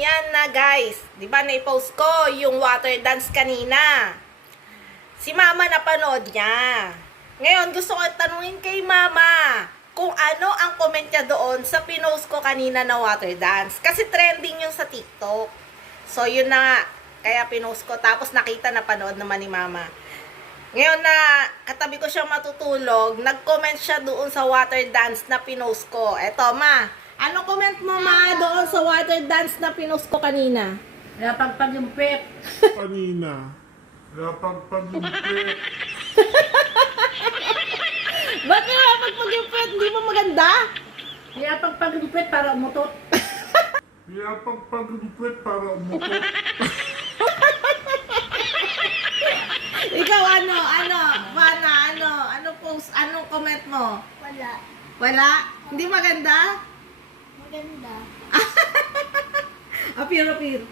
yan na guys. Di ba na-post ko yung water dance kanina. Si mama napanood niya. Ngayon gusto ko tanungin kay mama kung ano ang comment niya doon sa pinost ko kanina na water dance. Kasi trending yun sa TikTok. So yun na nga. Kaya pinost ko. Tapos nakita na panood naman ni mama. Ngayon na katabi ko siyang matutulog, nag-comment siya doon sa water dance na pinost ko. Eto ma, ano comment mo ma doon sa water dance na pinost ko kanina? Kaya pagpagumpit. Kanina. Napagpagumpit. Ba't nga pagpag-impet? Hindi mo maganda? Kaya pagpagumpit para umutot. Napagpagumpit para umutot. Ikaw ano post, anong comment mo? Wala. Wala? Hindi maganda? Maganda. Apir.